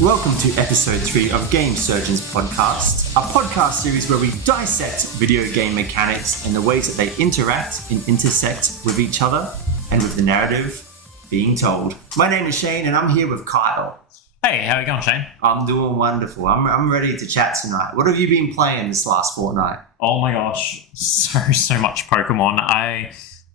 Welcome to episode 3 of Game Surgeons Podcast, a podcast series where we dissect video game mechanics and the ways that they interact and intersect with each other and with the narrative being told. My name is Shane and I'm here with Kyle. Hey, how are you going, Shane? I'm doing wonderful. I'm ready to chat tonight. What have you been playing this last fortnight? Oh my gosh, so much Pokemon.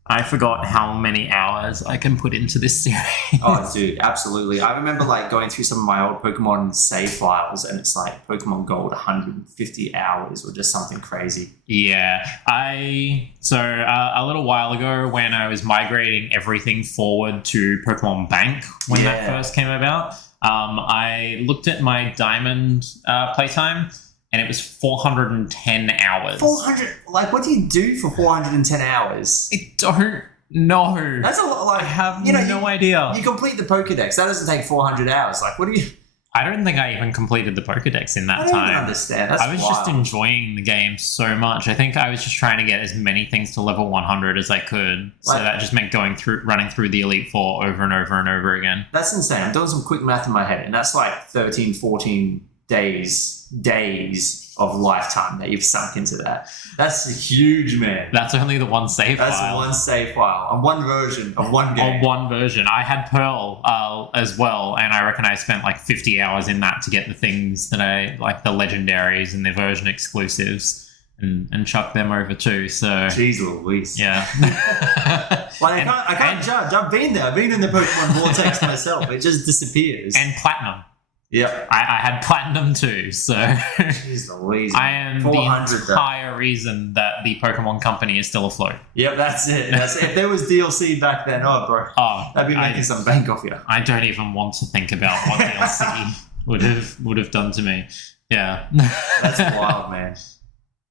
I forgot how many hours I can put into this series. Oh, dude, absolutely. I remember going through some of my old Pokemon save files, and it's like Pokemon Gold 150 hours or just something crazy. Yeah, a little while ago when I was migrating everything forward to Pokemon Bank when that first came about, I looked at my Diamond playtime. And it was 410 hours. 400? What do you do for 410 hours? I don't know. That's a lot. I have no idea. You complete the Pokedex. That doesn't take 400 hours. What do you... I don't think I even completed the Pokedex in that time. I don't even understand. I was just enjoying the game so much. I think I was just trying to get as many things to level 100 as I could. So that just meant running through the Elite Four over and over and over again. That's insane. I'm doing some quick math in my head, and that's 13, 14 days of lifetime that you've sunk into that. That's huge, man. That's only the one save file. That's one save file on one version of one game. On one version. I had Pearl as well, and I reckon I spent 50 hours in that to get the things that I like, the legendaries and the version exclusives, and chuck them over too. So jeez Louise. Yeah. I can't judge. I've been there. I've been in the Pokemon vortex myself. It just disappears. And Platinum. Yep. I had Platinum too, so jeez Louise. I am the entire reason that the Pokemon company is still afloat. Yep, that's it. If there was DLC back then, bro, that'd be making some bank off you. I don't even want to think about what DLC would have done to me. Yeah. That's wild, man.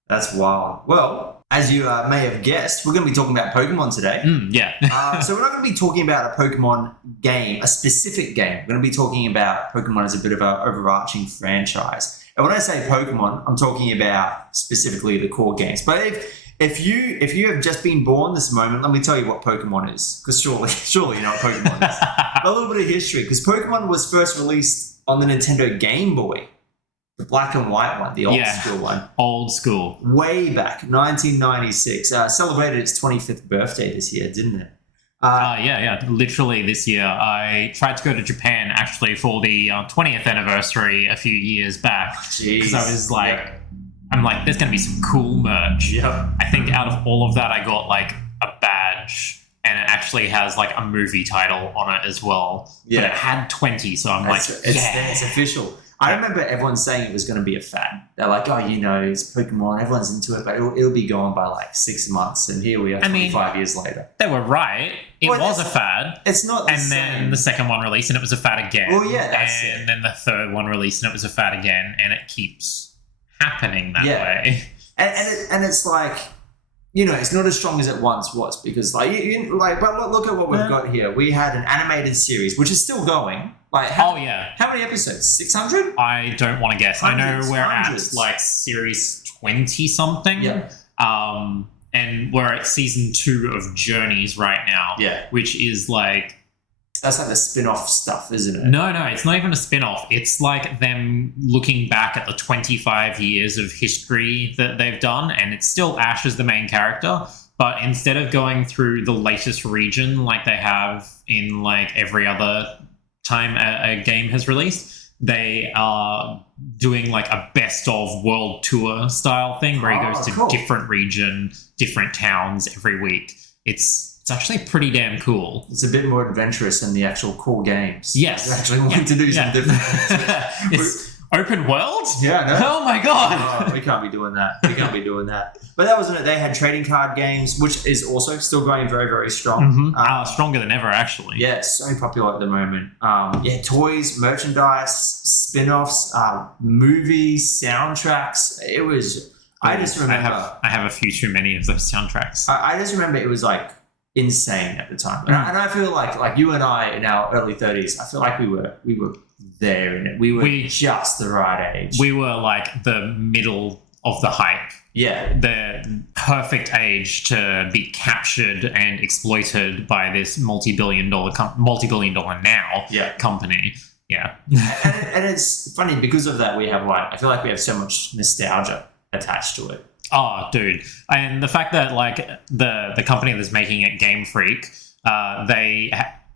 That's wild. Well, as you may have guessed, we're going to be talking about Pokemon today. Yeah. So we're not going to be talking about a Pokemon game, a specific game. We're going to be talking about Pokemon as a bit of an overarching franchise. And when I say Pokemon, I'm talking about specifically the core games. But if you have just been born this moment, let me tell you what Pokemon is. Because surely you know what Pokemon is. A little bit of history. Because Pokemon was first released on the Nintendo Game Boy. The black and white one, the old school one. Old school. Way back, 1996. Celebrated its 25th birthday this year, didn't it? Yeah. Literally this year. I tried to go to Japan, actually, for the 20th anniversary a few years back. Because I was I'm like, there's going to be some cool merch. Yep. I think out of all of that, I got, a badge. And it actually has, a movie title on it as well. Yeah. But it had 20, so I'm it's official. I remember everyone saying it was going to be a fad. They're like, it's Pokemon, everyone's into it, but it'll be gone by 6 months. And here we are 25 years later. They were right. It was a fad. It's not the same. And then the second one released and it was a fad again. Well, yeah, that's it. And then the third one released and it was a fad again. And it keeps happening that way. And it's it's not as strong as it once was because but look at what we've got here. We had an animated series, which is still going. How many episodes? 600? I don't want to guess. Hundreds, I know we're at series 20 something. Yeah. And we're at season 2 of Journeys right now. Yeah. Which is that's the spin-off stuff, isn't it? No, it's not even a spin-off. It's them looking back at the 25 years of history that they've done, and it's still Ash as the main character, but instead of going through the latest region like they have in every other time a game has released, they are doing a best of world tour style thing where he goes to different region, different towns every week. It's actually pretty damn cool. It's a bit more adventurous than the actual core games. Yes. You're actually wanting to do some different things. It's open world? Yeah, no. Oh my god. We can't be doing that. But that wasn't it. They had trading card games, which is also still going very, very strong. Mm-hmm. Stronger than ever, actually. Yeah, it's so popular at the moment. Toys, merchandise, spin-offs, movies, soundtracks. It was... I just remember... I have a few too many of those soundtracks. I just remember it was insane at the time. And I feel like you and I in our early 30s, I feel like we were there in it. We were just the right age. We were the middle of the hype. Yeah. The perfect age to be captured and exploited by this multi-billion dollar now company. Yeah. and it's funny because of that. We have I feel like we have so much nostalgia attached to it. Oh, dude. And the fact that like the company that's making it, Game Freak, they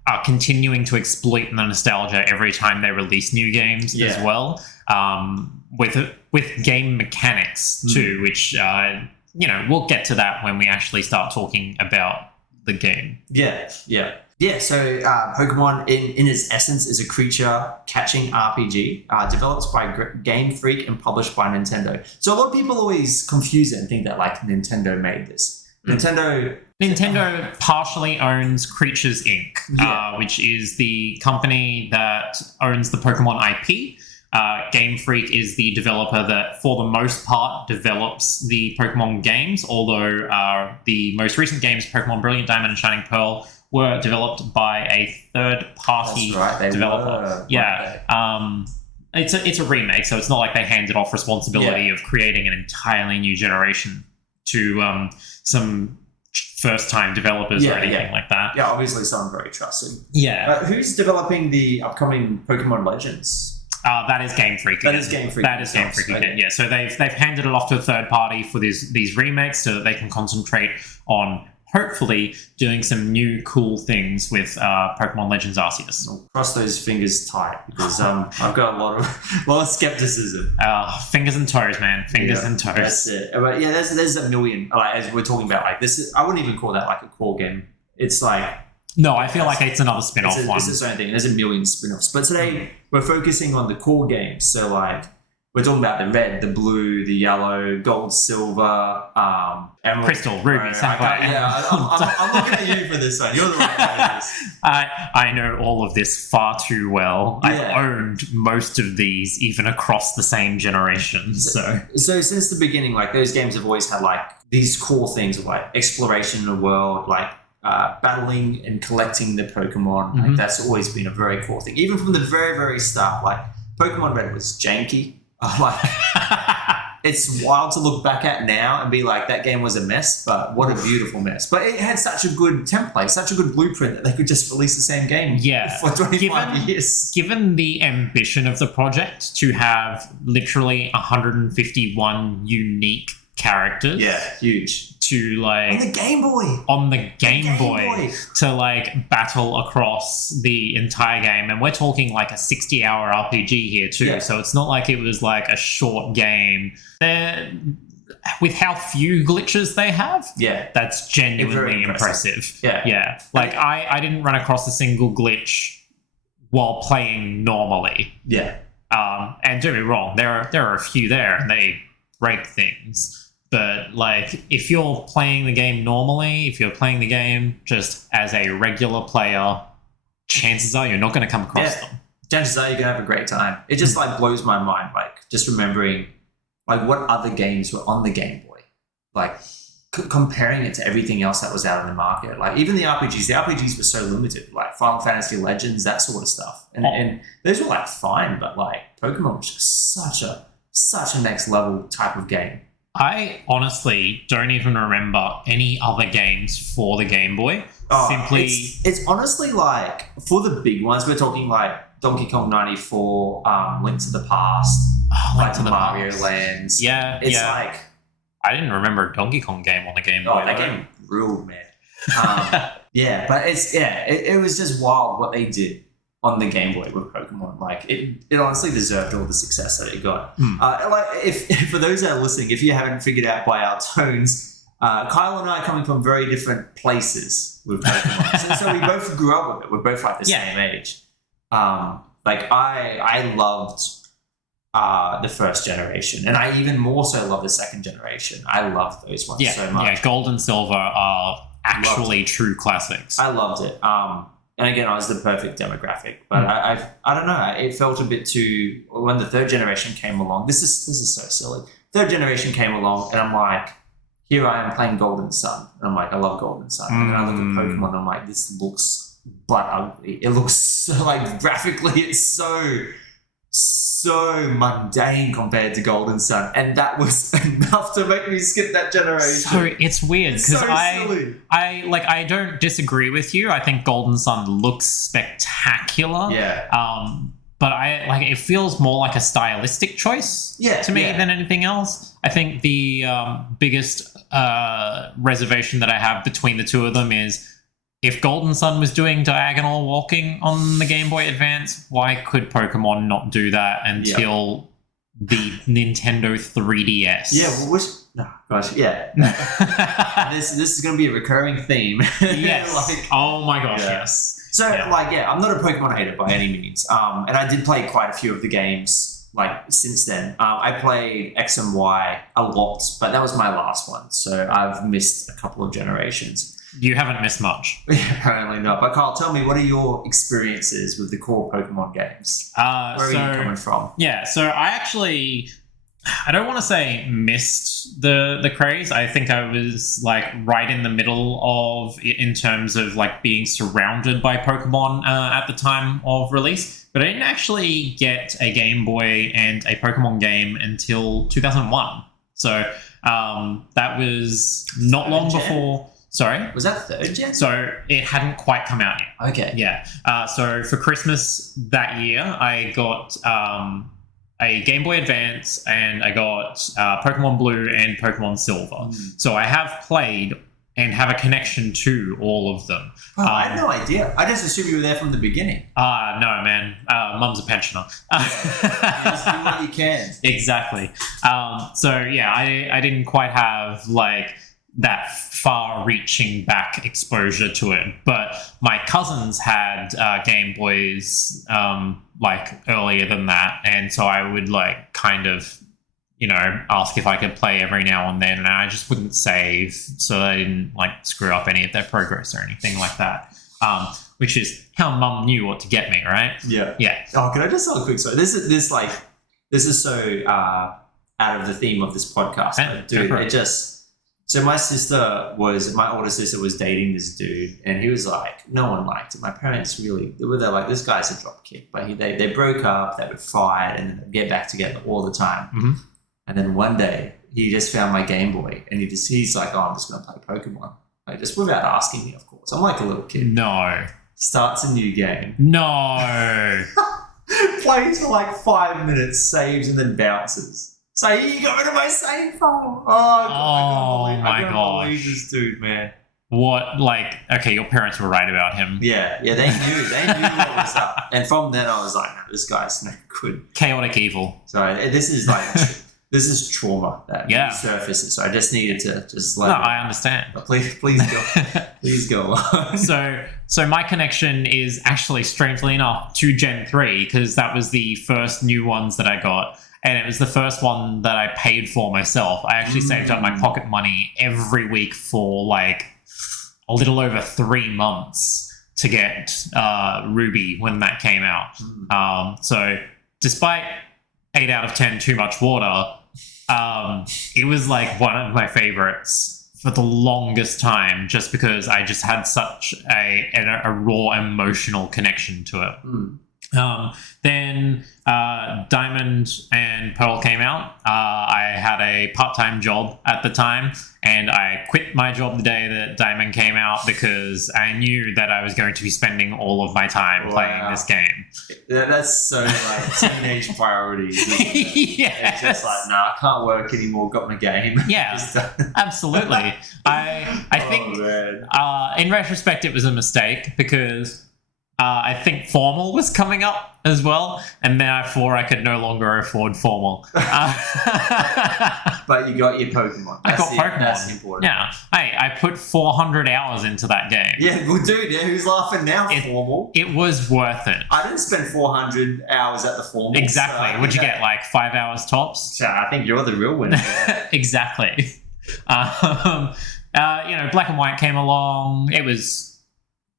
are continuing to exploit the nostalgia every time they release new games as well, with game mechanics too, which we'll get to that when we actually start talking about the game. So Pokemon, in its essence, is a creature-catching RPG developed by Game Freak and published by Nintendo. So a lot of people always confuse it and think that like Nintendo made this. Nintendo partially owns Creatures Inc., which is the company that owns the Pokemon IP. Game Freak is the developer that, for the most part, develops the Pokemon games, although the most recent games, Pokemon Brilliant Diamond and Shining Pearl, were developed by a third-party developer. It's a remake, so it's not like they handed off responsibility of creating an entirely new generation to some first-time developers or anything like that. Yeah, obviously someone very trusted. Yeah. Who's developing the upcoming Pokemon Legends? That is Game Freak. That is Game Freak. That is Game Freak. Okay. Yeah. So they've handed it off to a third party for these remakes, so that they can concentrate on hopefully doing some new cool things with Pokemon Legends Arceus. I'll cross those fingers tight because I've got a lot of skepticism. Fingers and toes, man. Fingers and toes. That's it. But yeah, there's a million. Like, as we're talking about, like this is, I wouldn't even call that like a core game. It's like. No, I feel like it's another spin-off one. It's its own thing. There's a million spin-offs. But today, we're focusing on the core games. So, like, we're talking about the red, the blue, the yellow, gold, silver, emerald. Crystal, ruby, sapphire. I'm looking at you for this one. You're the right guy for this. I know all of this far too well. I've owned most of these, even across the same generation. So since the beginning, like, those games have always had, like, these core things of, like, exploration in the world, like, battling and collecting the Pokemon. Like, that's always been a very core thing. Even from the very, very start, like, Pokemon Red was janky. It's wild to look back at now and be like, that game was a mess, but what a beautiful mess. But it had such a good template, such a good blueprint that they could just release the same game for 25 years. Given the ambition of the project to have literally 151 unique characters. Yeah, huge. To like on the Game Boy to like battle across the entire game, and we're talking like a 60-hour RPG here too. So it's not like it was like a short game. With how few glitches they have, that's genuinely impressive. Yeah. Like I didn't run across a single glitch while playing normally. And don't get me wrong, there are a few there, and they break things. But, like, if you're playing the game normally, if you're playing the game just as a regular player, chances are you're not going to come across them. Chances are you're going to have a great time. It just, like, blows my mind, like, just remembering, like, what other games were on the Game Boy. Like, comparing it to everything else that was out in the market. Like, even the RPGs were so limited. Like, Final Fantasy Legends, that sort of stuff. And those were, like, fine, but, like, Pokemon was just such a next level type of game. I honestly don't even remember any other games for the Game Boy. It's honestly like, for the big ones, we're talking like Donkey Kong 94, Link to the Past, Link to the Mario Past. Lands. It's like, I didn't remember a Donkey Kong game on the Game Boy. That game ruled, man. But it was just wild what they did on the Game Boy with Pokemon. Like, it honestly deserved all the success that it got. If for those that are listening, if you haven't figured out by our tones, Kyle and I are coming from very different places with Pokemon. so we both grew up with it. We're both like the same age. Like, I loved the first generation, and I even more so love the second generation. I loved those ones so much. Yeah, Gold and Silver are actually true classics. I loved it. And again, I was the perfect demographic, but I don't know. It felt a bit too, when the third generation came along. This is so silly. Third generation came along, and I'm like, here I am playing Golden Sun, and I'm like, I love Golden Sun. And then I look at Pokemon, and I'm like, this looks butt ugly. It looks so, like, graphically, it's so mundane compared to Golden Sun, and that was enough to make me skip that generation. So it's weird because I don't disagree with you. I think Golden Sun looks spectacular. but it feels more like a stylistic choice to me than anything else. I think the biggest reservation that I have between the two of them is, if Golden Sun was doing diagonal walking on the Game Boy Advance, why could Pokemon not do that until the Nintendo 3DS? Yeah, this is going to be a recurring theme. Yes. Oh my gosh, yes. So, I'm not a Pokemon hater by any means. And I did play quite a few of the games, since then. I played X and Y a lot, but that was my last one. So I've missed a couple of generations. You haven't missed much. Apparently not. But Carl, tell me, what are your experiences with the core Pokemon games? Where are you coming from? Yeah, so I don't want to say missed the craze. I think I was right in the middle of it in terms of being surrounded by Pokemon at the time of release. But I didn't actually get a Game Boy and a Pokemon game until 2001. So that was not long before. Sorry? Was that third gen? So it hadn't quite come out yet. Okay. Yeah. So for Christmas that year, I got a Game Boy Advance and I got Pokemon Blue and Pokemon Silver. So I have played and have a connection to all of them. Oh, I had no idea. I just assumed you were there from the beginning. No, man. Mum's a pensioner. Just do what you can. Exactly. I didn't quite have that far-reaching back exposure to it, but my cousins had Game Boys earlier than that, and so I would ask if I could play every now and then, and I just wouldn't save so I didn't screw up any of their progress or anything like that. Which is how Mum knew what to get me, right? Yeah. Yeah. Oh, can I just tell a quick story? This is so out of the theme of this podcast. Yeah, dude, so my older sister was dating this dude, and he was no one liked it. My parents they were this guy's a dropkick, but they broke up, they would fight, and then they'd get back together all the time. Mm-hmm. And then one day, he just found my Game Boy, and he's like, oh, I'm just going to play Pokemon. Just without asking me, of course. I'm like a little kid. No. Starts a new game. No. Plays for 5 minutes, saves, and then bounces. So you got rid of my save file. I can't believe this dude, man. What, okay, your parents were right about him. Yeah, they knew what was up. And from then I was like, no, this guy's no good. Chaotic evil. So this is this is trauma that surfaces. So I just needed to I understand. But please go. Please go on. So my connection is actually, strangely enough, to Gen 3, because that was the first new ones that I got. And it was the first one that I paid for myself. I actually saved up my pocket money every week for a little over 3 months to get Ruby when that came out. So despite 8 out of 10 too much water, it was one of my favorites for the longest time, just because I just had such a raw emotional connection to it. Then Diamond and Pearl came out. I had a part-time job at the time, and I quit my job the day that Diamond came out because I knew that I was going to be spending all of my time playing this game. That's so teenage priorities. Yes. It's just I can't work anymore. Got my game. Yeah, absolutely. I think in retrospect it was a mistake because I think Formal was coming up as well, and therefore I could no longer afford Formal. But you got your Pokemon. I got Pokemon. That's important. Yeah. Hey, I put 400 hours into that game. Yeah, well, dude, who's laughing now, Formal? It was worth it. I didn't spend 400 hours at the Formal. Exactly. What'd you get, 5 hours tops? I think you're the real winner. Exactly. Black and White came along. It was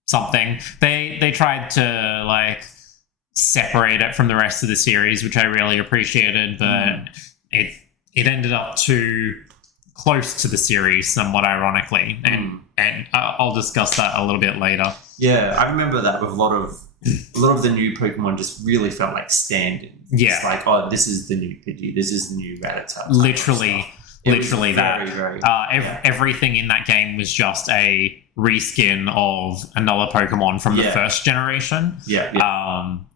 something. They tried to separate it from the rest of the series, which I really appreciated, but it ended up too close to the series, somewhat ironically, and I'll discuss that a little bit later. Yeah, I remember that with a lot of the new Pokemon just really felt like stand-in. Yeah, it's this is the new Pidgey, this is the new Rattata. Literally that. Very, Everything in that game was just a reskin of another Pokemon from the first generation.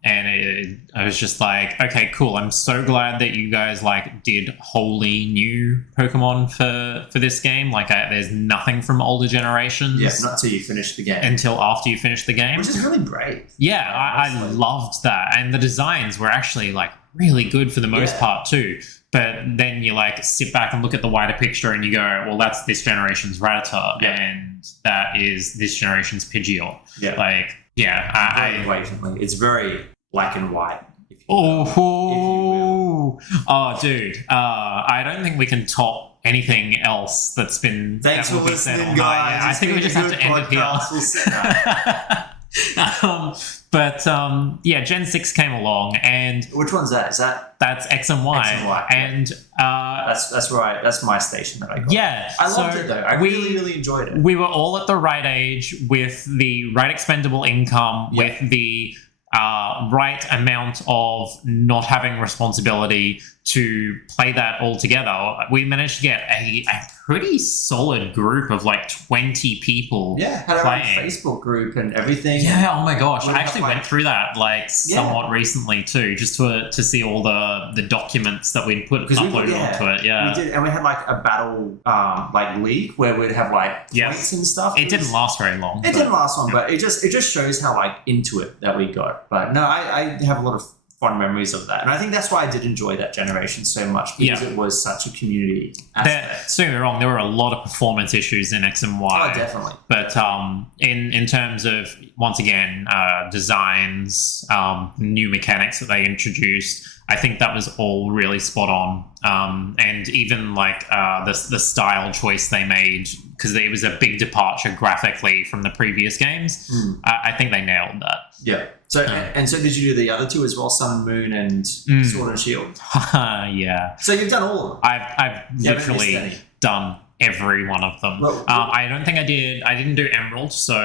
And I was just like, okay, cool. I'm so glad that you guys like did wholly new Pokemon for this game. Like, there's nothing from older generations. Yeah, not till you finish the game. Until after you finish the game, which is really brave. Yeah, I loved that, and the designs were actually like really good for the most part too. But then you like sit back and look at the wider picture, and you go, well, that's this generation's Rattata, and that is this generation's Pidgeot. Yeah, like blatantly, it's very black and white. Oh, dude, I don't think we can top anything else that's been. Thanks for listening, guys. I think we just have to end it here. Gen 6 came along, and which one's that? That's X and Y. X and Y, and that's right. That's my station that I got. Yeah, I loved it though. I really enjoyed it. We were all at the right age with the right expendable income, with the right amount of not having responsibility to play that all together. We managed to get a pretty solid group of like 20 people. Yeah, had our own Facebook group and everything. Yeah, oh my gosh. I actually went through that like somewhat recently too, just to see all the documents that we'd uploaded onto it. Yeah. We did, and we had like a battle like league where we'd have like points and stuff. It didn't last very long. It didn't last long, but it just shows how like into it that we got. But no, I have a lot of fond memories of that, and I think that's why I did enjoy that generation so much, because it was such a community aspect. Don't get me wrong, there were a lot of performance issues in X and Y. Oh, definitely. But in terms of, once again, designs, new mechanics that they introduced, I think that was all really spot on. And even like the style choice they made, because it was a big departure graphically from the previous games. I think they nailed that. Yeah. So so did you do the other two as well, Sun and Moon and Sword and Shield? Yeah. So you've done all of them. I've literally done every one of them. Well, I don't think I didn't do Emerald, so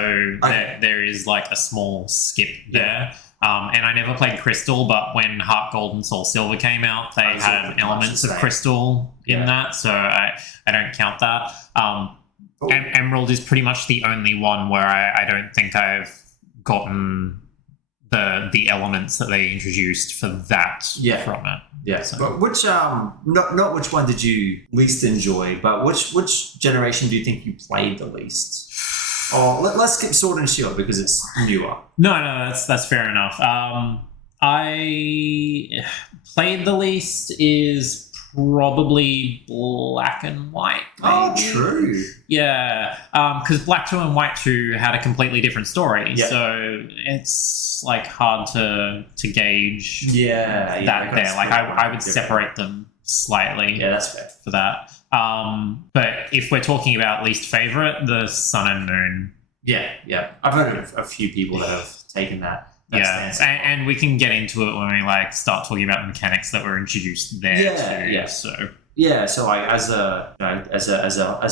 there is like a small skip there. And I never played Crystal, but when Heart Gold and Soul Silver came out, they had elements of Crystal in that, so I don't count that. Emerald is pretty much the only one where I don't think I've gotten the elements that they introduced for that from it. Yeah. So. But which not which one did you least enjoy, but which generation do you think you played the least? Oh, let's skip Sword and Shield because it's newer. No, that's fair enough. I played the least is probably Black and White. Maybe. Oh, true. Yeah, because Black 2 and White 2 had a completely different story, so it's like hard to gauge. That there. Like I would separate them slightly. Yeah, that's fair for that. But if we're talking about least favorite, the Sun and Moon. Yeah. I've heard of a few people that have taken that. Stance. And we can get into it when we like start talking about the mechanics that were introduced there too. Yeah. So like as a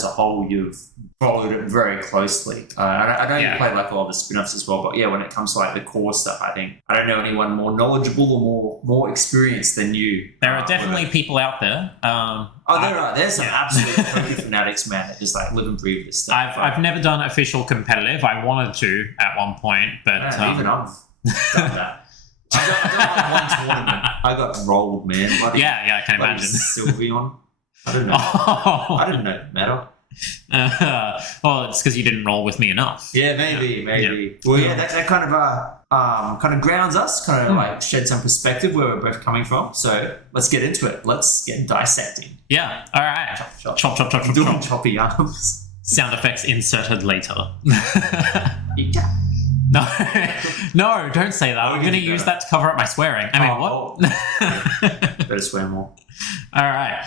whole, you've followed it very closely. I know you played like a lot of the spin-offs as well, but when it comes to like the core stuff, I don't know anyone more knowledgeable or more experienced than you. There are definitely people out there. There are. There's some absolute Pokemon fanatics, man, that just like live and breathe this stuff. I've never done official competitive. I wanted to at one point, but even I've done that. I got one tournament. I got rolled, man. I can imagine. Sylveon. I don't know. I didn't know the matter. Well, it's because you didn't roll with me enough. Yeah, maybe. Yeah. Well, that kind of grounds us, kind of like shed some perspective where we're both coming from. So let's get into it. Let's get dissecting. Yeah. All right. Chop. Doing choppy arms. Sound effects inserted later. Yeah. No, don't say that. I'm going to use that to cover up my swearing. I mean, what? Better swear more. All right.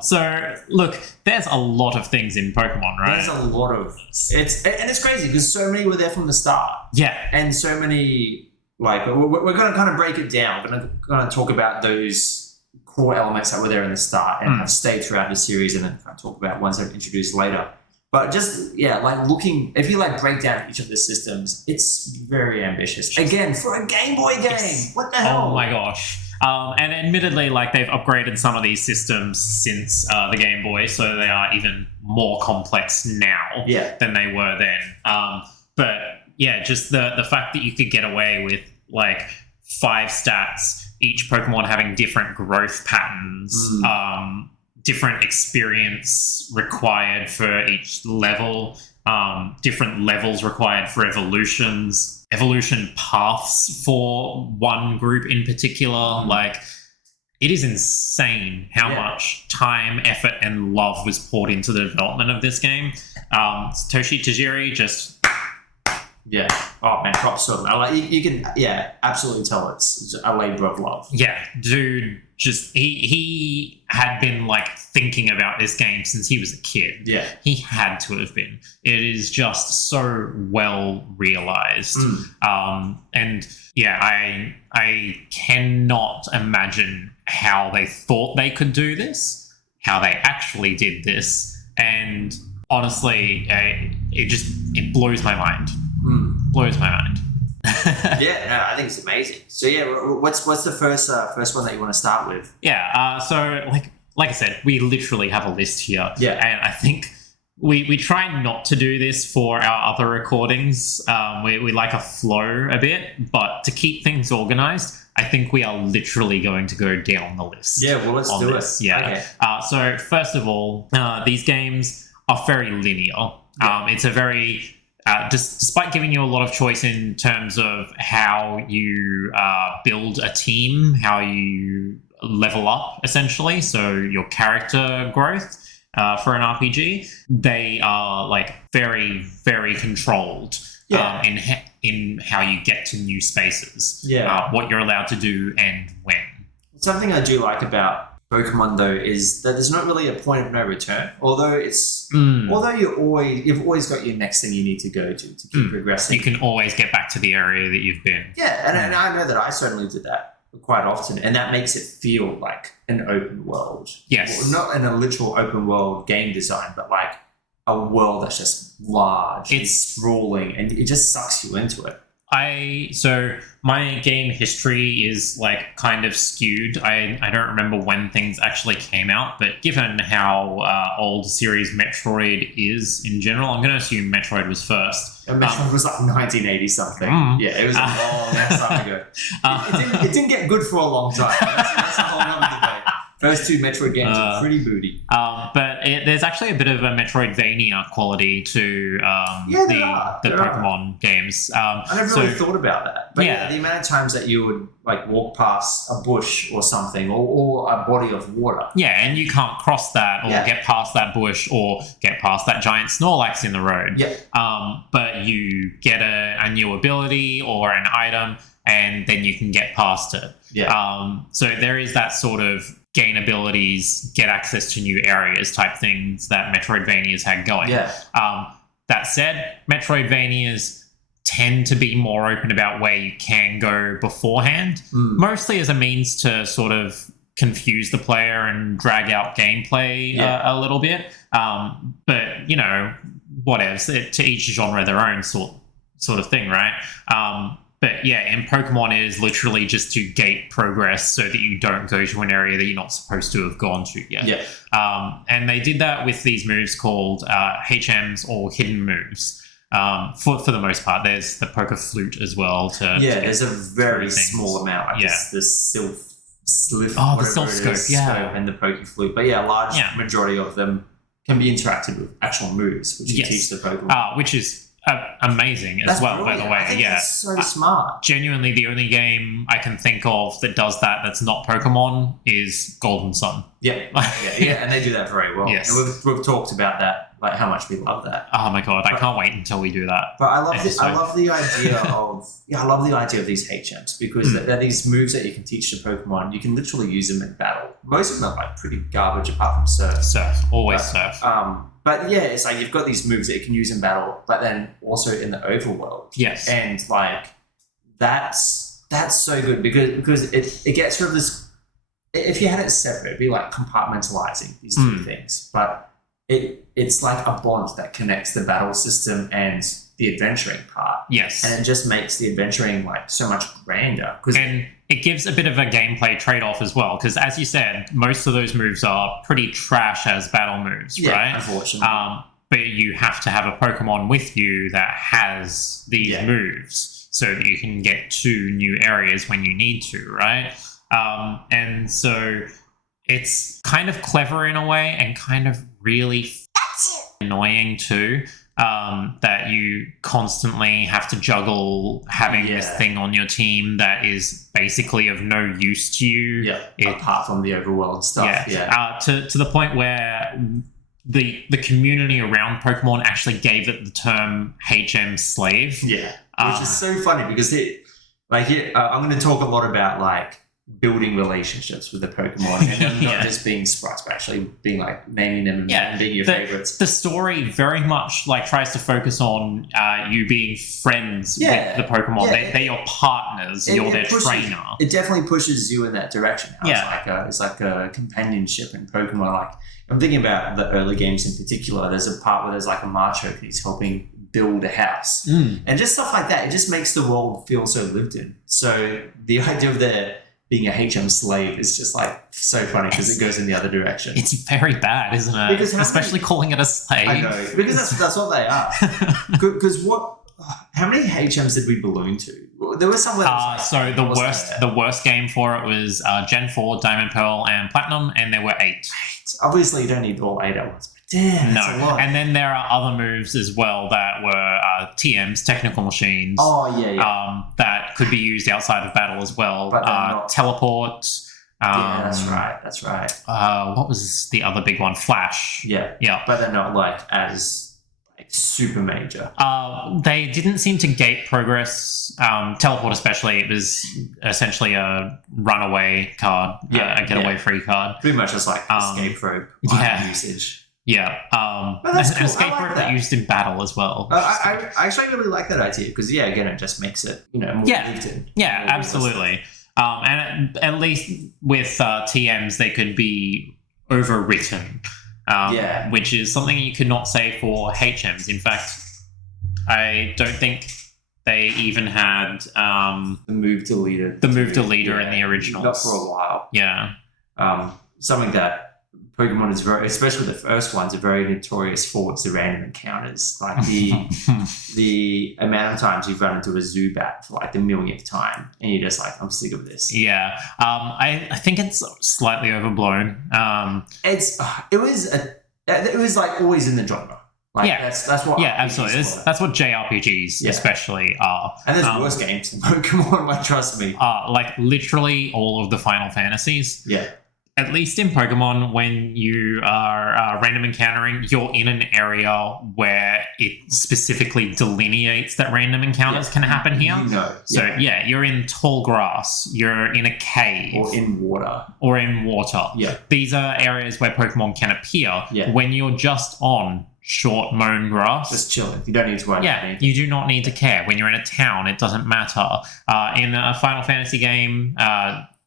So, look, there's a lot of things in Pokemon, right? There's a lot of... It's crazy because so many were there from the start. Yeah. And so many... Like, we're going to kind of break it down. We're going to talk about those core elements that were there in the start and have stayed throughout the series, and then kind of talk about ones that are introduced later. But just, like looking, if you like break down each of the systems, it's very ambitious. Again, for a Game Boy game. What the hell? Oh my gosh. And admittedly, like they've upgraded some of these systems since the Game Boy, so they are even more complex now than they were then. But yeah, just the fact that you could get away with like 5 stats, each Pokemon having different growth patterns, different experience required for each level, different levels required for evolutions, evolution paths for one group in particular. Like, it is insane how much time, effort, and love was poured into the development of this game. Satoshi Tajiri just... Yeah. Oh man, props to him. I like you can absolutely tell it's a labor of love. Yeah, dude, just he had been like thinking about this game since he was a kid. Yeah. He had to have been. It is just so well realized. And yeah, I cannot imagine how they thought they could do this, how they actually did this, and honestly, it blows my mind. Blows my mind. I think it's amazing. So yeah, what's the first one that you want to start with? So like I said, we literally have a list here. And I think we try not to do this for our other recordings. We like a flow a bit, but to keep things organized, I think we are literally going to go down the list. Yeah, well, let's do it. Yeah. Okay. So first of all, these games are very linear. It's a very despite giving you a lot of choice in terms of how you build a team, how you level up, essentially, so your character growth for an RPG, they are like very, very controlled in how you get to new spaces, what you're allowed to do and when. Something I do like about Pokemon though is that there's not really a point of no return. Although you've always got your next thing you need to go to keep progressing. You can always get back to the area that you've been. Yeah, and I know that I certainly did that quite often, and that makes it feel like an open world. Yes, well, not in a literal open world game design, but like a world that's just large, it's sprawling, and it just sucks you into it. So my game history is like kind of skewed. I don't remember when things actually came out, but given how old series Metroid is in general, I'm going to assume Metroid was first. And Metroid was like 1980 something. Yeah, it was a long ass time ago. It didn't get good for a long time. That's a whole other debate. First 2 Metroid games are pretty booty. But there's actually a bit of a Metroidvania quality to the Pokemon games. I never really thought about that. But the amount of times that you would like walk past a bush or something or a body of water. Yeah, and you can't cross that or get past that bush or get past that giant Snorlax in the road. Yeah. But you get a new ability or an item and then you can get past it. Yeah. So there is that sort of gain abilities, get access to new areas type things that Metroidvanias had going. Yeah. That said, Metroidvanias tend to be more open about where you can go beforehand, mostly as a means to sort of confuse the player and drag out gameplay a little bit. But, you know, whatever. To each genre their own sort of thing, right? But yeah, in Pokemon it is literally just to gate progress so that you don't go to an area that you're not supposed to have gone to yet. Yeah. And they did that with these moves called HMs or hidden moves. For the most part, there's the Poke Flute as well. There's a very small amount. Like the Sylph Scope and the Poke Flute. But a large majority of them can be interacted with actual moves, which you teach the Pokemon. Which is amazing as well, by the way. I think that's so smart. Genuinely, the only game I can think of that does that that's not Pokemon is Golden Sun. Yeah, and they do that very well. Yes. And we've talked about that, like how much we love that. Oh my god, I can't wait until we do that. But I love the idea of these HMs because they're these moves that you can teach to Pokemon. You can literally use them in battle. Most of them are like pretty garbage apart from Surf. Surf. But it's like you've got these moves that you can use in battle, but then also in the overworld. Yes. And like that's so good because it gets rid of this. If you had it separate, it'd be like compartmentalizing these two things. But it's like a bond that connects the battle system and the adventuring part. Yes. And it just makes the adventuring like so much grander. And it gives a bit of a gameplay trade-off as well, because as you said, most of those moves are pretty trash as battle moves, right? Unfortunately. But you have to have a Pokemon with you that has these moves so that you can get to new areas when you need to, right? And so it's kind of clever in a way and kind of really annoying too, that you constantly have to juggle having this thing on your team that is basically of no use to you. Apart from the overworld stuff. To the point where the community around Pokemon actually gave it the term HM slave. Which is so funny because I'm going to talk a lot about like building relationships with the Pokemon and not just being sprites, but actually being like naming them and being your favorites. The story very much like tries to focus on you being friends with the Pokemon. They're your partners. You're their trainer. It definitely pushes you in that direction. It's like a companionship in Pokemon. Like I'm thinking about the early games in particular. There's a part where there's like a Machoke who's helping build a house and just stuff like that. It just makes the world feel so lived in. So the idea of there being a HM slave is just like so funny because it goes in the other direction. It's very bad, isn't it? Because especially calling it a slave. I know, because that's what they are. Because how many HMs did we balloon to? There was somewhere. So the worst game for it was Gen 4, Diamond, Pearl, and Platinum, and there were 8. Obviously, you don't need all 8 at once. But damn, that's a lot. And then there are other moves as well that were TMs, technical machines. That could be used outside of battle as well. But teleport. That's right. What was the other big one? Flash. Yeah. But they're not like as super major. They didn't seem to gate progress. Teleport especially, it was essentially a runaway card, a getaway free card. Pretty much just like escape rope usage. But that's cool. An escape rope that used in battle as well. I actually really like that idea because again, it just makes it more lived in. Yeah, absolutely. And at least with TMs, they could be overwritten. Which is something you could not say for HMs. In fact, I don't think they even had the move deleted. In the originals. Not for a while. Yeah. Something that Pokemon is especially the first ones, are very notorious for the random encounters. Like the amount of times you've run into a Zubat for like the millionth time, and you're just like, I'm sick of this. Yeah. I think it's slightly overblown. It was like always in the genre. Like that's what. Yeah, absolutely. That's what JRPGs especially are. And there's worse games than Pokemon. Like, trust me. Like literally all of the Final Fantasies. Yeah. At least in Pokemon, when you are random encountering, you're in an area where it specifically delineates that random encounters can happen here. You're in tall grass, you're in a cave. Or in water. Yeah. These are areas where Pokemon can appear when you're just on short mown grass. Just chilling. You don't need to worry about anything. You do not need to care. When you're in a town, it doesn't matter. In a Final Fantasy game,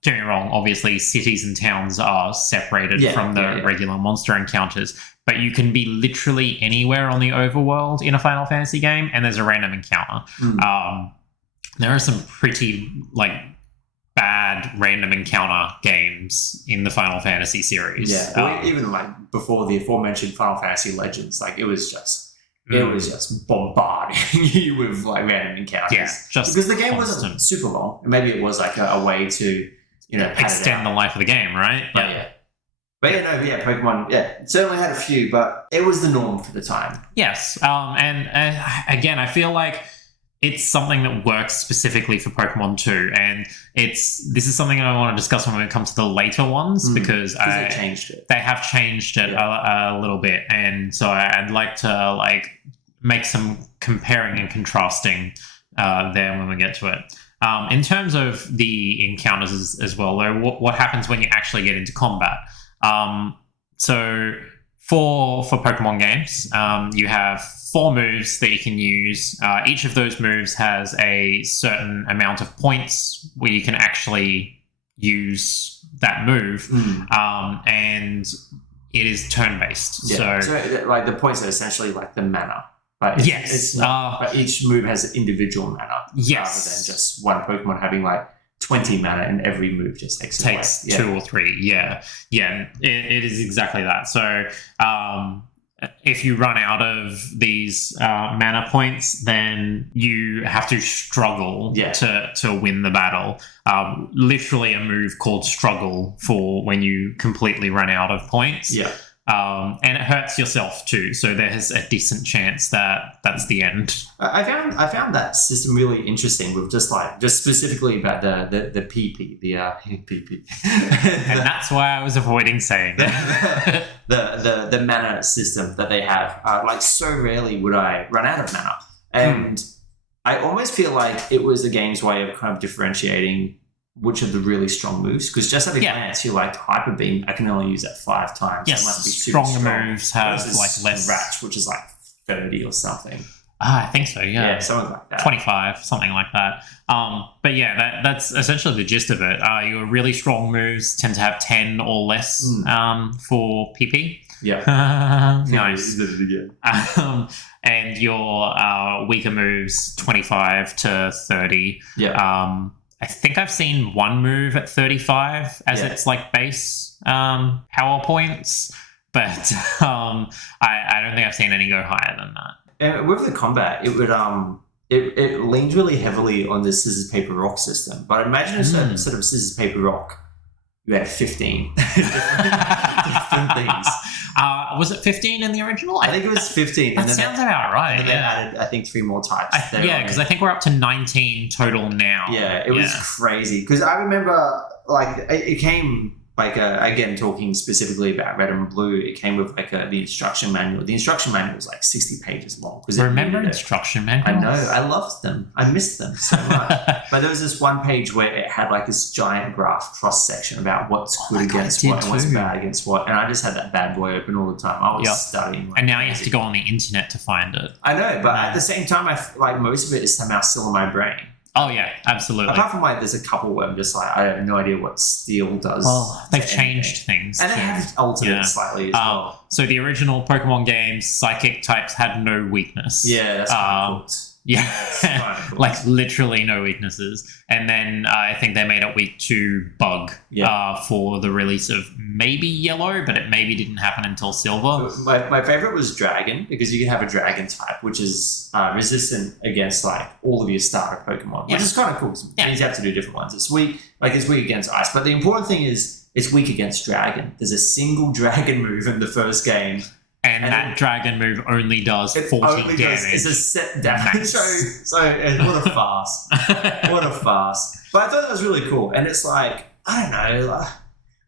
don't get me wrong, obviously cities and towns are separated from the regular monster encounters, but you can be literally anywhere on the overworld in a Final Fantasy game, and there's a random encounter. There are some pretty bad random encounter games in the Final Fantasy series. Even like before the aforementioned Final Fantasy Legends, like it was just bombarding you with like random encounters. Because the game wasn't super long. Maybe it was like a way to extend the life of the game, right? Pokemon, certainly had a few, but it was the norm for the time. Yes, and again, I feel like it's something that works specifically for Pokemon too, and this is something I want to discuss when it comes to the later ones because they changed it. They have changed it a little bit, and so I'd like to make some comparing and contrasting there when we get to it. In terms of the encounters as well, though, what happens when you actually get into combat? So for Pokemon games, you have 4 moves that you can use. Each of those moves has a certain amount of points where you can actually use that move. And it is turn-based. Yeah. So like the points are essentially like the mana. But yes. But each move has an individual mana. Yes. Rather than just one Pokemon having like 20 mana and every move just takes 2 or 3. Yeah. It is exactly that. So if you run out of these mana points, then you have to struggle to win the battle. Literally a move called struggle for when you completely run out of points. Yeah. And it hurts yourself too, so there's a decent chance that that's the end. I found that system really interesting with just specifically about the PP, the PP. And that's why I was avoiding saying it. the mana system that they have. Like so rarely would I run out of mana. And I almost feel like it was the game's way of kind of differentiating which of the really strong moves, because just at a glance you're like, Hyper Beam, I can only use that 5 times. Yes, it must be super strong. Moves have like less Scratch, which is like 30 or something. I think so, yeah. Something like that. 25, something like that. But yeah, that's essentially the gist of it. Your really strong moves tend to have 10 or less for PP. Yeah. Nice. And your weaker moves, 25 to 30. Yeah. I think I've seen one move at 35 as its like base power points, but I don't think I've seen any go higher than that. And with the combat, it would it leans really heavily on the scissors paper rock system. But imagine instead of scissors paper rock, you have 15 different things. Was it 15 in the original? I think it was 15. That sounds about right. And then they added, I think, 3 more types. Because I think we're up to 19 total now. Yeah, it was crazy. Because I remember, like, it came, like, again, talking specifically about Red and Blue, it came with, like, the instruction manual. The instruction manual was, like, 60 pages long. Remember instruction manuals? I know. I loved them. I missed them so much. But there was this one page where it had, like, this giant graph cross-section about what's good against what and what's bad against what. And I just had that bad boy open all the time. I was studying. Like, and now you have to go on the internet to find it. I know, but at the same time, I feel like most of it is somehow still in my brain. Oh, yeah, absolutely. Apart from, like, there's a couple where I'm just like, I have no idea what steel does. Well, they've changed things. And they have altered it slightly as well. So the original Pokemon games, psychic types had no weakness. Yeah, that's kind of cool. Yeah, cool. Like literally no weaknesses. And then I think they made it weak to Bug for the release of maybe Yellow, but it maybe didn't happen until Silver. My favorite was Dragon, because you can have a Dragon type, which is resistant against like all of your starter Pokemon, which is kind of cool. It means you have to do different ones. It's weak against Ice, but the important thing is it's weak against Dragon. There's a single Dragon move in the first game. And that dragon move only does 40 damage. It's a set damage. So what a farce. What a farce. But I thought that was really cool. And it's like, I don't know,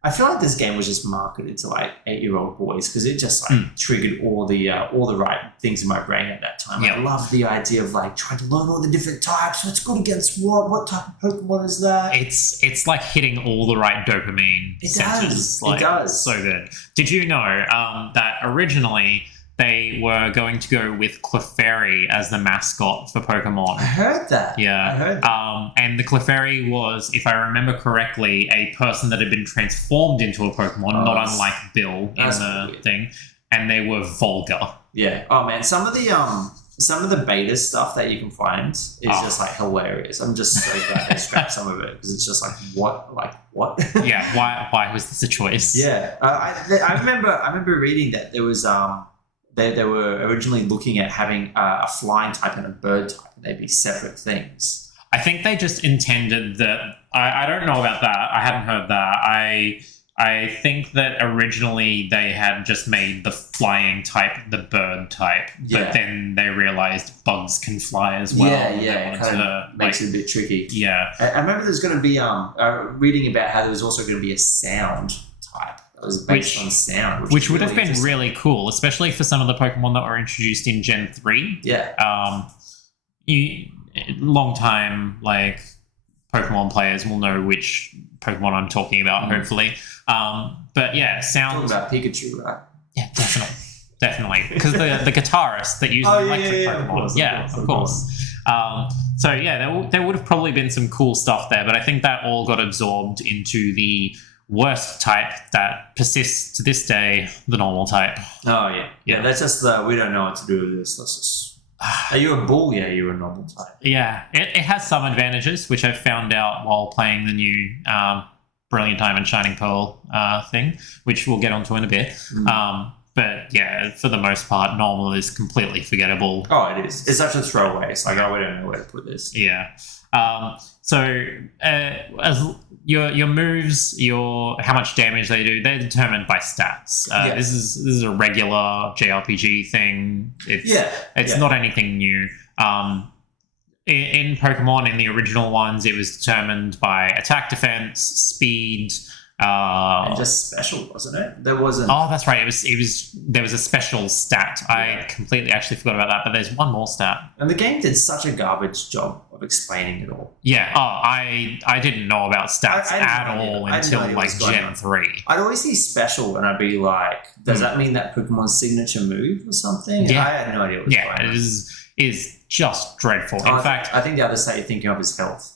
I feel like this game was just marketed to like 8-year-old boys, because it just like triggered all the right things in my brain at that time. I love the idea of like trying to learn all the different types. What's good against what type of Pokemon is that? It's like hitting all the right dopamine centers. It does. So good. Did you know that originally they were going to go with Clefairy as the mascot for Pokemon? I heard that. Yeah. I heard that. And the Clefairy was, if I remember correctly, a person that had been transformed into a Pokemon, not unlike Bill in the thing. And they were vulgar. Yeah. Oh man, some of the beta stuff that you can find is just like hilarious. I'm just so glad they scrapped some of it, because it's just like what? Yeah. Why was this a choice? Yeah. I remember reading that there was They were originally looking at having a flying type and a bird type, and they'd be separate things. I think they just intended that. I don't know about that. I hadn't heard that. I think that originally they had just made the flying type the bird type, but then they realized bugs can fly as well. Yeah. It kind of makes it a bit tricky. Yeah. I remember there's going to be reading about how there was also going to be a sound type. That was based on sound. Which would have been really cool, especially for some of the Pokemon that were introduced in Gen 3. Yeah. Long time, like, Pokemon players will know which Pokemon I'm talking about, hopefully. But yeah, sound... Talking about Pikachu, right? Yeah, definitely. Because the guitarist that uses electric Pokemon. Of course. There would have probably been some cool stuff there, but I think that all got absorbed into the worst type that persists to this day, the normal type. Oh, yeah. Yeah. That's just we don't know what to do with this. Let's just... Are you a bull? Yeah, you're a normal type. Yeah, it has some advantages, which I've found out while playing the new Brilliant Diamond Shining Pearl thing, which we'll get onto in a bit. But yeah, for the most part, normal is completely forgettable. Oh, it is. It's such a throwaway. It's like, we don't know where to put this. Yeah. So as your moves, how much damage they do, they're determined by stats. This is a regular JRPG thing. It's not anything new. In Pokemon, in the original ones, it was determined by attack, defense, speed. And just special, wasn't it? There wasn't. Oh, that's right. It was. There was a special stat. Yeah. I completely actually forgot about that. But there's one more stat. And the game did such a garbage job of explaining it all. Yeah. Oh, I didn't know about stats at all until like Gen 3. I'd always see special, and I'd be like, "Does that mean that Pokemon's signature move or something?" Yeah. I had no idea what was going on. It is just dreadful. In fact, I think the other side you're thinking of is health.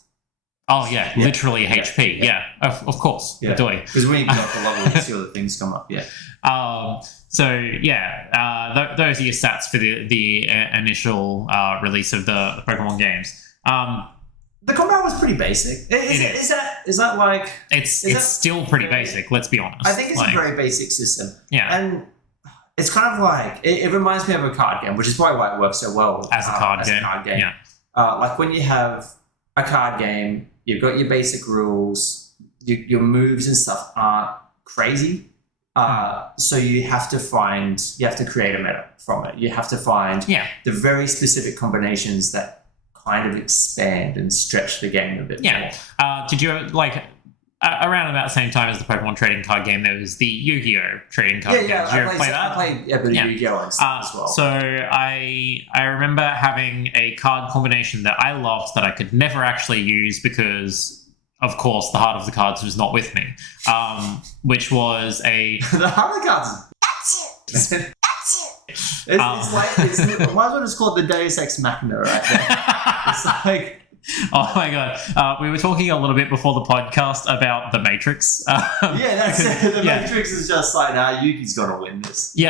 Oh, yeah, literally HP. Yeah, of course. Yeah. Because when you go up the level, you see all the things come up. Yeah. Those are your stats for the initial release of the Pokemon games. The combat was pretty basic. Is that like... It's still pretty basic, let's be honest. I think it's a very basic system. Yeah. And it's kind of like... It reminds me of a card game, which is probably why it works so well as a card game. Yeah. Like when you have a card game... You've got your basic rules. Your moves and stuff aren't crazy. So you have to create a meta from it. You have to find the very specific combinations that kind of expand and stretch the game a bit more. Did you around about the same time as the Pokemon trading card game, there was the Yu-Gi-Oh! Trading card game. Did you ever play that? I played a bit of Yu-Gi-Oh! And stuff as well. So I remember having a card combination that I loved that I could never actually use because, of course, the heart of the cards was not with me, which was a... The heart of the cards... It's like... Might as well just call it the Deus Ex Machina right there. It's like... Oh my god! We were talking a little bit before the podcast about the Matrix. That's the Matrix is just like, Yuki's gonna win this. But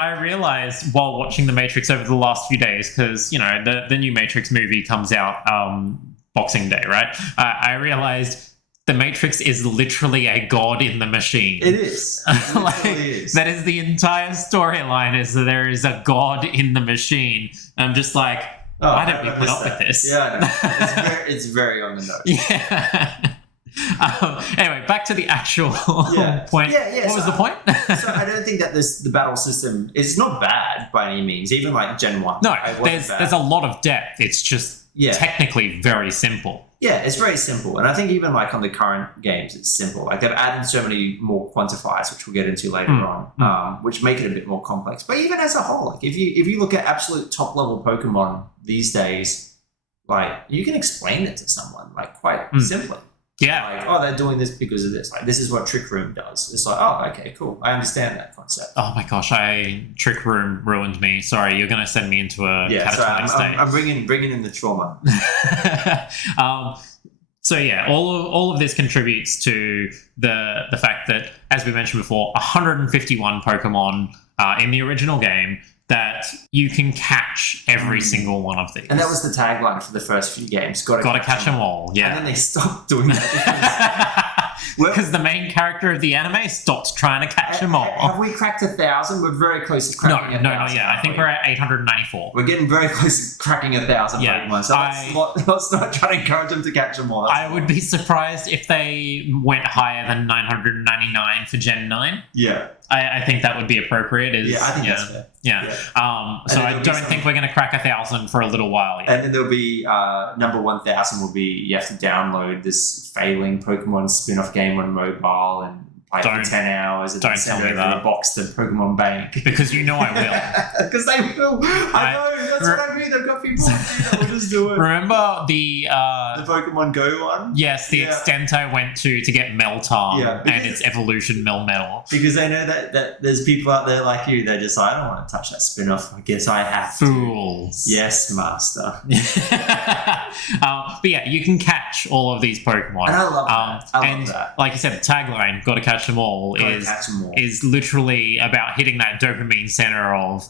I realized while watching the Matrix over the last few days, because the new Matrix movie comes out Boxing Day, right? I realized the Matrix is literally a god in the machine. It is. It is. That is the entire storyline. Is that there is a god in the machine? I'm just like. Why don't we put up with this? Yeah, it's very on the nose. Yeah. Anyway, back to the actual point. What was the point? So I don't think that the battle system is not bad by any means, even like Gen 1. No, there's a lot of depth. It's just technically very simple. Yeah, it's very simple. And I think even like on the current games, it's simple. Like they've added so many more quantifiers, which we'll get into later on, which make it a bit more complex. But even as a whole, like if you look at absolute top level Pokemon these days, like you can explain it to someone like quite simply. Yeah. Like, they're doing this because of this. Like, this is what Trick Room does. It's like, okay, cool. I understand that concept. Oh my gosh, Trick Room ruined me. Sorry, you're going to send me into a catatonic state. I'm bringing in the trauma. All of this contributes to the fact that, as we mentioned before, 151 Pokemon in the original game that you can catch every single one of these. And that was the tagline for the first few games. Gotta catch them all. Yeah. And then they stopped doing that because the main character of the anime stopped trying to catch them all. Have we cracked 1,000? We're very close to cracking 1,000. No, not yet. I think we're at 894. We're getting very close to cracking 1,000 Pokemon. So let's not try to encourage them to catch them all. I would be surprised if they went higher than 999 for Gen 9. Yeah. I think that would be appropriate. I think that's fair. Yeah. So I don't think we're going to crack 1,000 for a little while yet. And then there'll be number 1,000 will be you have to download this failing Pokemon spin-off game on mobile and play for 10 hours and then send over the box to Pokemon Bank. Because you know I will. Because they will. I know. That's what I mean. They've got if people want to do that, we'll just do it. Remember the Pokemon Go one? Yes, the extent I went to get Meltar and its evolution Melmetal. Because they know that there's people out there like you, they're just like, I don't want to touch that spin-off. I guess I have to. Fools. Yes, master. But yeah, you can catch all of these Pokemon. And I love that. I love that. Like you said, the tagline, gotta catch them all, is literally about hitting that dopamine center of,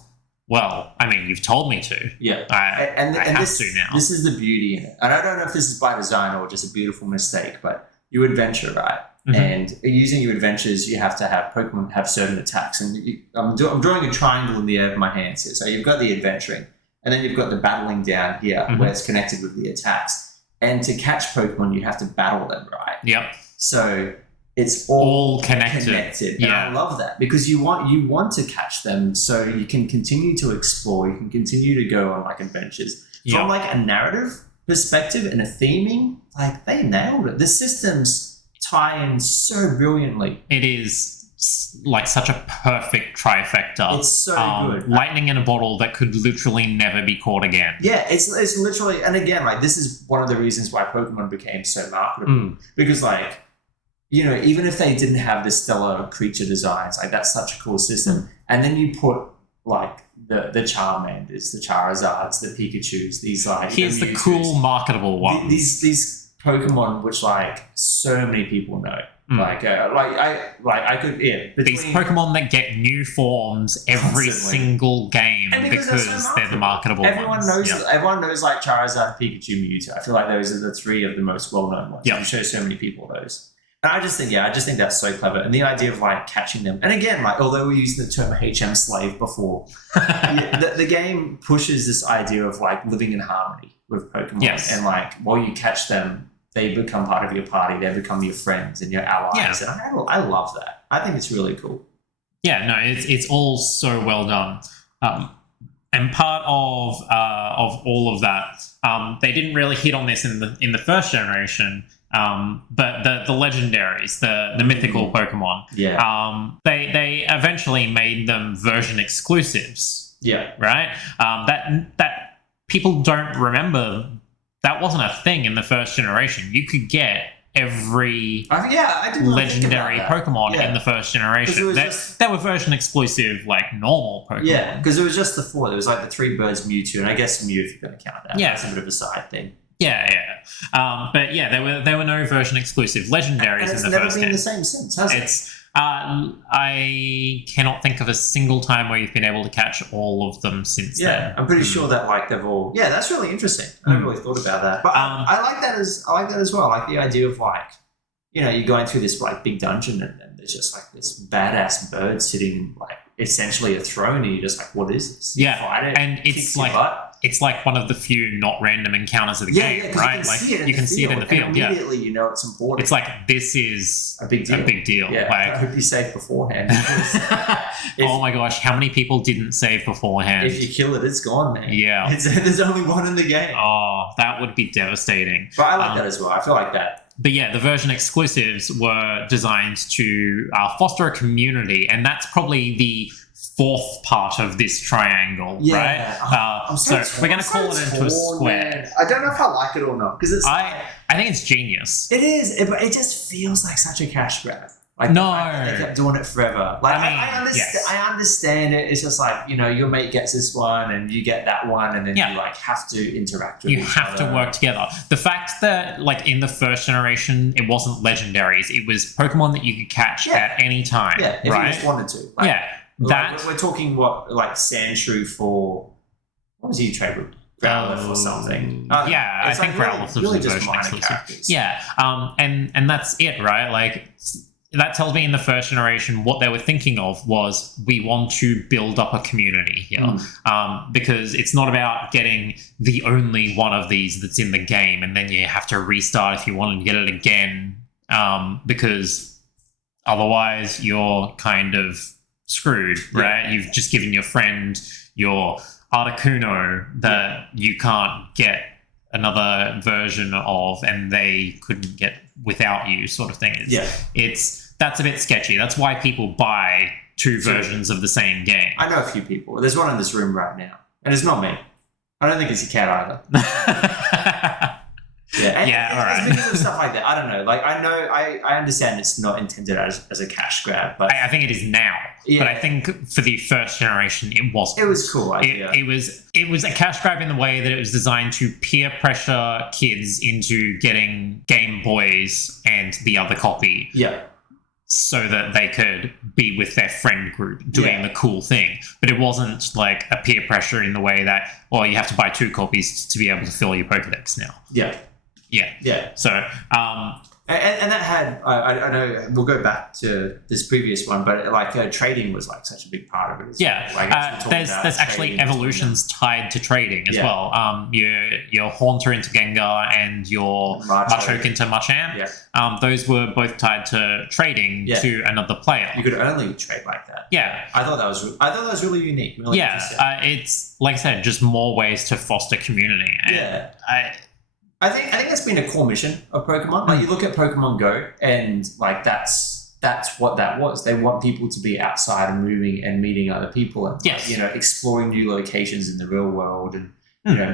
well, I mean, you've told me to. Yeah. I have to now. This is the beauty in it. And I don't know if this is by design or just a beautiful mistake, but you adventure, right? Mm-hmm. And using your adventures, you have to have Pokemon have certain attacks. And I'm drawing a triangle in the air of my hands here. So you've got the adventuring, and then you've got the battling down here, where it's connected with the attacks. And to catch Pokemon, you have to battle them, right? Yep. So it's all connected. Yeah. And I love that, because you want to catch them so you can continue to explore, you can continue to go on like adventures. From like a narrative perspective and a theming, like they nailed it. The systems tie in so brilliantly. It is like such a perfect trifecta. It's so good. Lightning in a bottle that could literally never be caught again. Yeah, it's literally, and again, like this is one of the reasons why Pokemon became so marketable. Because like, you know, even if they didn't have the stellar creature designs, like that's such a cool system. And then you put like the Charmanders, the Charizards, the Pikachus, these like here's the cool marketable ones. These Pokemon which like so many people know. I could these Pokemon that get new forms every single game because they're the marketable ones. Everyone knows like Charizard, Pikachu, Mewtwo. I feel like those are the three of the most well-known ones. You show so many people those. And I just think that's so clever. And the idea of like catching them. And again, like although we're using the term HM slave before, the game pushes this idea of like living in harmony with Pokemon. Yes. And like while you catch them, they become part of your party. They become your friends and your allies. Yeah. And I love that. I think it's really cool. Yeah, no, it's all so well done. And part of all of that, they didn't really hit on this in the first generation. But the legendaries, the mythical Pokemon, they eventually made them version exclusives. Yeah. Right? That people don't remember. That wasn't a thing in the first generation. You could get every legendary Pokemon in the first generation. They were version exclusive, like normal Pokemon. Yeah, because it was just the four. There was like the three birds, Mewtwo, and I guess Mew if you're going to count that. Yeah. That's a bit of a side thing. Yeah. But yeah, there were no version exclusive legendaries in the first game. It's never been the same since, has it? I cannot think of a single time where you've been able to catch all of them since then. Yeah, I'm pretty sure that like they've all. Yeah, that's really interesting. I never really thought about that, but I like that as well. Like the idea of like, you know, you're going through this like big dungeon and there's just like this badass bird sitting like essentially a throne, and you're just like, what is this? Yeah, fight it, and it's like one of the few not random encounters of the game, right? You can see it in the field. Immediately, you know it's important. It's like this is a big deal. Yeah, like, I hope you save beforehand. Oh my gosh, how many people didn't save beforehand? If you kill it, it's gone, man. Yeah, there's only one in the game. Oh, that would be devastating. But I like that as well. I feel like that. But yeah, the version exclusives were designed to foster a community, and that's probably the fourth part of this triangle, right? So we're going to call it into a square. Man. I don't know if I like it or not, because it's. I think it's genius. It is, but it just feels like such a cash grab. Like they kept doing it forever. Like I understand it. It's just like, you know, your mate gets this one and you get that one, and then you like have to interact with each other. To work together. The fact that like in the first generation it wasn't legendaries, it was Pokemon that you could catch at any time. Yeah, if you just wanted to. Like, that we're talking like Sandshrew for what was he trade with? Growlithe or something. I think Growlithe was the version exclusive. Yeah, and that's it, right? Like. That tells me in the first generation what they were thinking of was we want to build up a community here, because it's not about getting the only one of these that's in the game and then you have to restart if you want to get it again, because otherwise you're kind of screwed, right? You've just given your friend your Articuno that you can't get another version of and they couldn't get without you, sort of thing. That's a bit sketchy. That's why people buy two versions of the same game. I know a few people. There's one in this room right now, and it's not me. I don't think it's a cat either. All right. It's because of stuff like that. I don't know. Like, I understand it's not intended as a cash grab, but I think it is now. Yeah. But I think for the first generation, it wasn't. It was cool. It was a cash grab in the way that it was designed to peer pressure kids into getting Game Boys and the other copy. Yeah. So that they could be with their friend group doing the cool thing. But it wasn't like a peer pressure in the way that, well, you have to buy 2 copies to be able to fill your Pokedex now. Yeah. Yeah. So, and that had, I know we'll go back to this previous one, but like trading was like such a big part of it. Like, there's actually evolutions tied to trading as well. Your Haunter into Gengar and your Machoke into Machamp. Yeah. Those were both tied to trading to another player. You could only trade like that. Yeah. I thought that was really unique. Really it's like I said, just more ways to foster community. And I think that's been a core mission of Pokemon. Like, you look at Pokemon Go, and like that's what that was. They want people to be outside and moving and meeting other people, and exploring new locations in the real world, and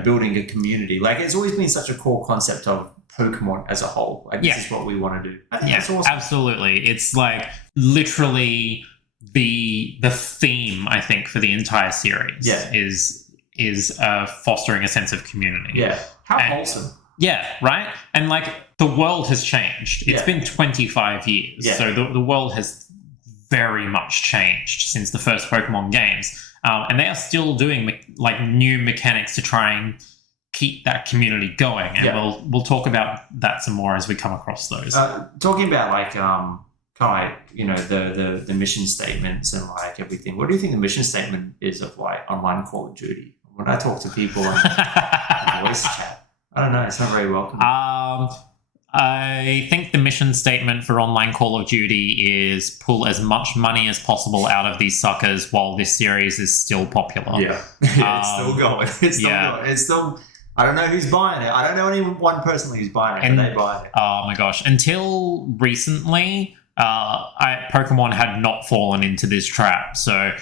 building a community. Like, it's always been such a core concept of Pokemon as a whole. Like, this is what we want to do. I think that's awesome. Absolutely. It's like literally the theme, I think, for the entire series is fostering a sense of community. Yeah. How wholesome. Yeah, right? And like, the world has changed. It's been 25 years. Yeah. So the world has very much changed since the first Pokemon games. And they are still doing like new mechanics to try and keep that community going. And we'll talk about that some more as we come across those. Talking about like kind of like, the mission statements and like everything. What do you think the mission statement is of like online Call of Duty? When I talk to people on voice chat, I don't know. It's not very welcoming. I think the mission statement for online Call of Duty is pull as much money as possible out of these suckers while this series is still popular. Yeah. It's still going. It's still going. It's still... I don't know who's buying it. I don't know anyone personally who's buying it, but they buy it. Oh my gosh. Until recently... Pokemon had not fallen into this trap. So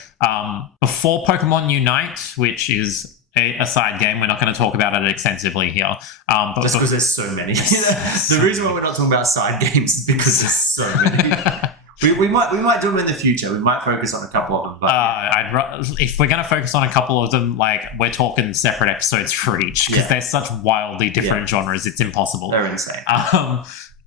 before Pokemon Unite, which is a side game, we're not going to talk about it extensively here. But just because there's so many. The reason why we're not talking about side games is because there's so many. we might do them in the future. We might focus on a couple of them. But if we're going to focus on a couple of them, like, we're talking separate episodes for each because they're such wildly different genres. It's impossible. They're insane.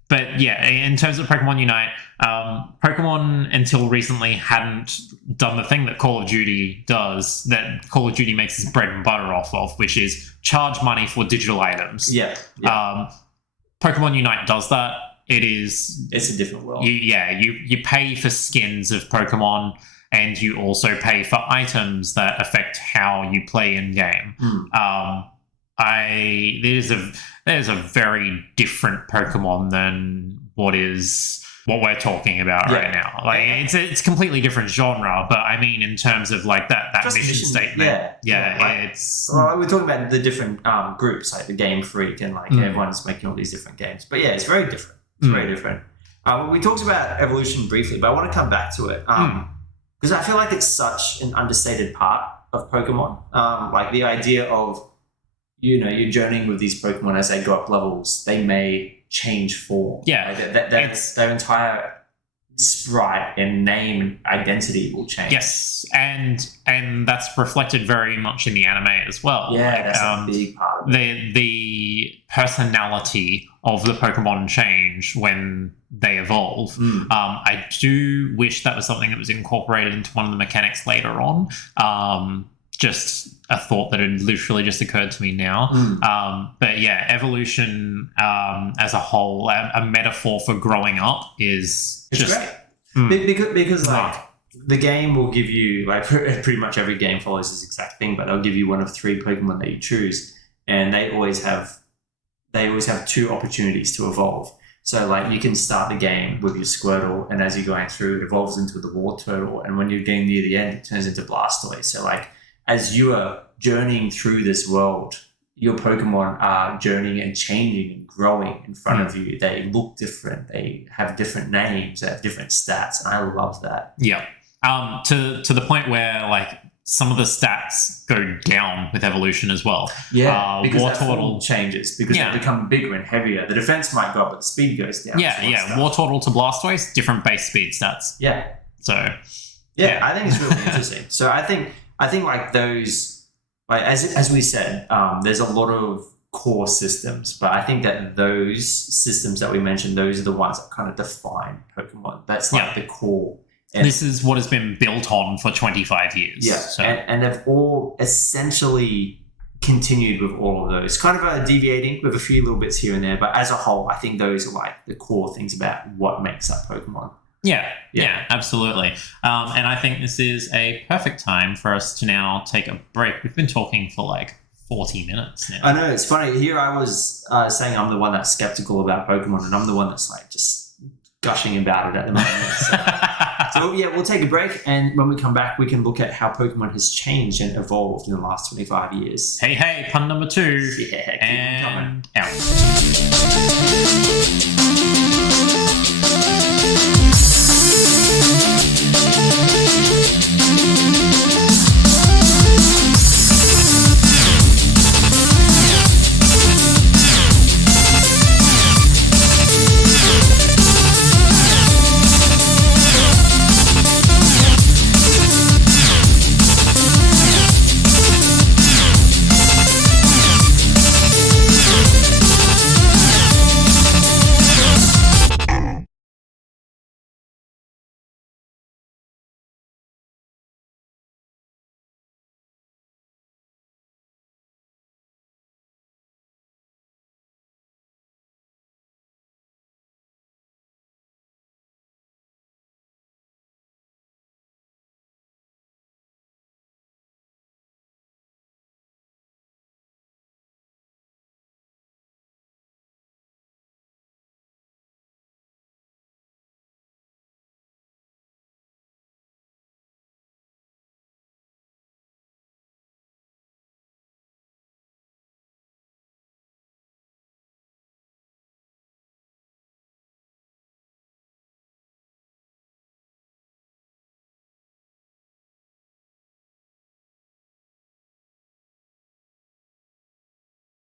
But yeah, in terms of Pokemon Unite, Pokemon until recently hadn't done the thing that Call of Duty does, that Call of Duty makes its bread and butter off of, which is charge money for digital items. Pokemon Unite does that. It's a different world. You pay for skins of Pokemon, and you also pay for items that affect how you play in game. There's a very different Pokemon than what we're talking about right now. Like, it's a completely different genre, but I mean, in terms of like that mission statement, it's. Well, we're talking about the different groups, like the Game Freak, and like everyone's making all these different games. But yeah, it's very different. It's very different. We talked about evolution briefly, but I want to come back to it because I feel like it's such an understated part of Pokemon. Like the idea of, you're journeying with these Pokemon as they go up levels, they may change form. Yeah. Like their entire sprite and name and identity will change. Yes, and that's reflected very much in the anime as well. Yeah, that's a big part of it. The personality of the Pokemon change when they evolve. I do wish that was something that was incorporated into one of the mechanics later on. Just a thought that had literally just occurred to me now. But yeah, evolution as a whole, a metaphor for growing up is great. Because like the game will give you, like, pretty much every game follows this exact thing, but they'll give you one of 3 Pokemon that you choose, and they always have 2 opportunities to evolve. So like you can start the game with your Squirtle, and as you're going through, it evolves into the War Turtle, and when you're getting near the end, it turns into Blastoise. So like, as you are journeying through this world, your Pokemon are journeying and changing and growing in front of you. They look different. They have different names. They have different stats. And I love that. Yeah. To the point where, like, some of the stats go down with evolution as well. Yeah, because War that form Turtle changes because they become bigger and heavier. The defense might go up, but the speed goes down. War Turtle to Blastoise, different base speed stats. Yeah. So I think it's really interesting. So I think like those, like as we said, there's a lot of core systems, but I think that those systems that we mentioned, those are the ones that kind of define Pokemon. That's like the core. And this is what has been built on for 25 years. Yeah, so. and they've all essentially continued with all of those, kind of deviating with a few little bits here and there, but as a whole, I think those are like the core things about what makes up Pokemon. Yeah, absolutely. And I think this is a perfect time for us to now take a break. We've been talking for like 40 minutes now. I know, it's funny. Here I was saying I'm the one that's skeptical about Pokemon, and I'm the one that's like just gushing about it at the moment. So we'll take a break, and when we come back, we can look at how Pokemon has changed and evolved in the last 25 years. Hey, pun number 2. Yeah, and out.